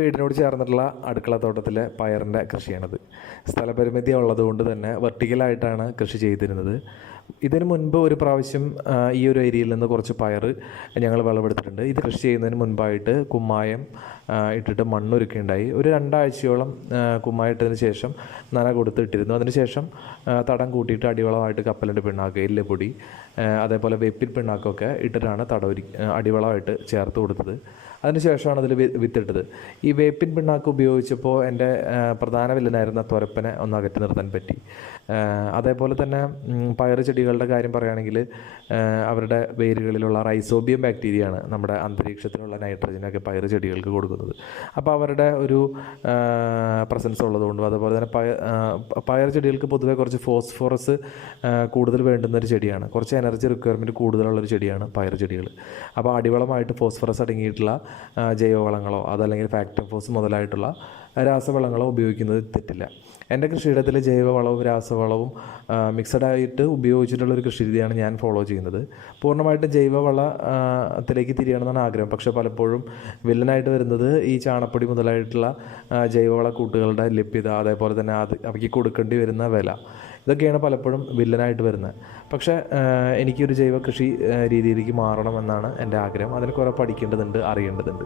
വീടിനോട് ചേർന്നിട്ടുള്ള അടുക്കള തോട്ടത്തിലെ പയറിന്റെ കൃഷിയാണിത്. സ്ഥലപരിമിതി ഉള്ളതുകൊണ്ട് തന്നെ വെർട്ടിക്കലായിട്ടാണ് കൃഷി ചെയ്തിരുന്നത്. ഇതിന് മുൻപ് ഒരു പ്രാവശ്യം ഈ ഒരു ഏരിയയിൽ നിന്ന് കുറച്ച് പയർ ഞങ്ങൾ വിളവെടുത്തിട്ടുണ്ട്. ഇത് കൃഷി ചെയ്യുന്നതിന് മുൻപായിട്ട് കുമ്മായം ഇട്ടിട്ട് മണ്ണൊരുക്കുണ്ടായി ഒരു രണ്ടാഴ്ചയോളം കുമ്മായം ഇട്ടതിന് ശേഷം നന കൊടുത്തിട്ടിരുന്നു അതിനുശേഷം ആ, തടം കൂട്ടിയിട്ട് അടിവളമായിട്ട് കപ്പലിന്റെ പിണ്ണാക്ക് എല്ലുപൊടി അതേപോലെ വെപ്പിൽ പിണ്ണാക്കൊക്കെ ഇട്ടിട്ടാണ് തടവരി അടിവളമായിട്ട് ചേർത്ത് കൊടുത്തത്. അതിനുശേഷമാണ് അതിൽ വിത്തിട്ടത്. ഈ വേപ്പിൻ പിണ്ണാക്ക് ഉപയോഗിച്ചപ്പോൾ എന്റെ പ്രധാന വില്ലനായിരുന്ന തുരപ്പനെ ഒന്ന് അകറ്റി നിർത്താൻ പറ്റി. അതേപോലെ തന്നെ പയർ പയറ് ചെടികളുടെ കാര്യം പറയുകയാണെങ്കിൽ അവരുടെ വേരുകളിലുള്ള റൈസോബിയം ബാക്ടീരിയയാണ് നമ്മുടെ അന്തരീക്ഷത്തിലുള്ള നൈട്രജനൊക്കെ പയർ ചെടികൾക്ക് കൊടുക്കുന്നത്. അപ്പോൾ അവരുടെ ഒരു പ്രസൻസ് ഉള്ളതുകൊണ്ടും അതുപോലെ തന്നെ പയ പയർ ചെടികൾക്ക് പൊതുവേ കുറച്ച് ഫോസ്ഫോറസ് കൂടുതൽ വേണ്ടുന്ന ഒരു ചെടിയാണ്. കുറച്ച് എനർജി റിക്വയർമെന്റ് കൂടുതലുള്ളൊരു ചെടിയാണ് പയർ ചെടികൾ. അപ്പോൾ അടിവളമായിട്ട് ഫോസ്ഫറസ് അടങ്ങിയിട്ടുള്ള ജൈവവളങ്ങളോ അതല്ലെങ്കിൽ ഫാക്ടം ഫോസ് മുതലായിട്ടുള്ള രാസവളങ്ങളോ ഉപയോഗിക്കുന്നത് തെറ്റില്ല. എന്റെ കൃഷിയിടത്തിൽ ജൈവവളവും രാസവളവും മിക്സഡ് ആയിട്ട് ഉപയോഗിച്ചിട്ടുള്ള ഒരു കൃഷി രീതിയാണ് ഞാൻ ഫോളോ ചെയ്യുന്നത്. പൂർണമായിട്ടും ജൈവവള ആ, ത്തിലേക്ക് തിരിയണമെന്നാണ് ആഗ്രഹം. പക്ഷേ പലപ്പോഴും വില്ലനായിട്ട് വരുന്നത് ഈ ചാണപ്പൊടി മുതലായിട്ടുള്ള ജൈവവള കൂട്ടുകളുടെ ലഭ്യത അതേപോലെ തന്നെ അത് അവയ്ക്ക് കൊടുക്കേണ്ടി വരുന്ന വില. ഇതൊക്കെയാണ് പലപ്പോഴും വില്ലനായിട്ട് വരുന്നത്. പക്ഷേ എനിക്കൊരു ജൈവ കൃഷി രീതിയിലേക്ക് മാറണമെന്നാണ് എന്റെ ആഗ്രഹം. അതിന് കുറേ പഠിക്കേണ്ടതുണ്ട് അറിയേണ്ടതുണ്ട്.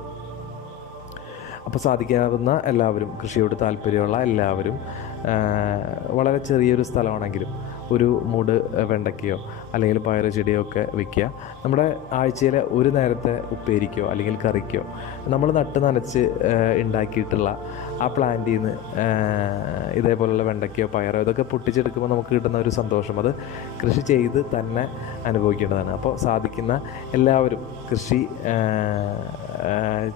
അപ്പോൾ സാധിക്കാവുന്ന എല്ലാവരും കൃഷിയോട് താല്പര്യമുള്ള എല്ലാവരും വളരെ ചെറിയൊരു സ്ഥലമാണെങ്കിലും ഒരു മൂട് വെണ്ടയ്ക്കയോ അല്ലെങ്കിൽ പയർ ചെടിയോ ഒക്കെ വയ്ക്കുക നമ്മുടെ ആഴ്ചയിലെ ഒരു നേരത്തെ ഉപ്പേരിക്കോ അല്ലെങ്കിൽ കറിക്കോ നമ്മൾ നട്ട് നനച്ച് ഉണ്ടാക്കിയിട്ടുള്ള ആ പ്ലാന്റിൽ നിന്ന് ഇതേപോലുള്ള വെണ്ടയ്ക്കയോ പയറോ ഇതൊക്കെ പൊട്ടിച്ചെടുക്കുമ്പോൾ നമുക്ക് കിട്ടുന്ന ഒരു സന്തോഷം. അത് കൃഷി ചെയ്ത് തന്നെ അനുഭവിക്കേണ്ടതാണ്. അപ്പോൾ സാധിക്കുന്ന എല്ലാവരും കൃഷി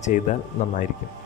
ചെയ്താൽ നന്നായിരിക്കും.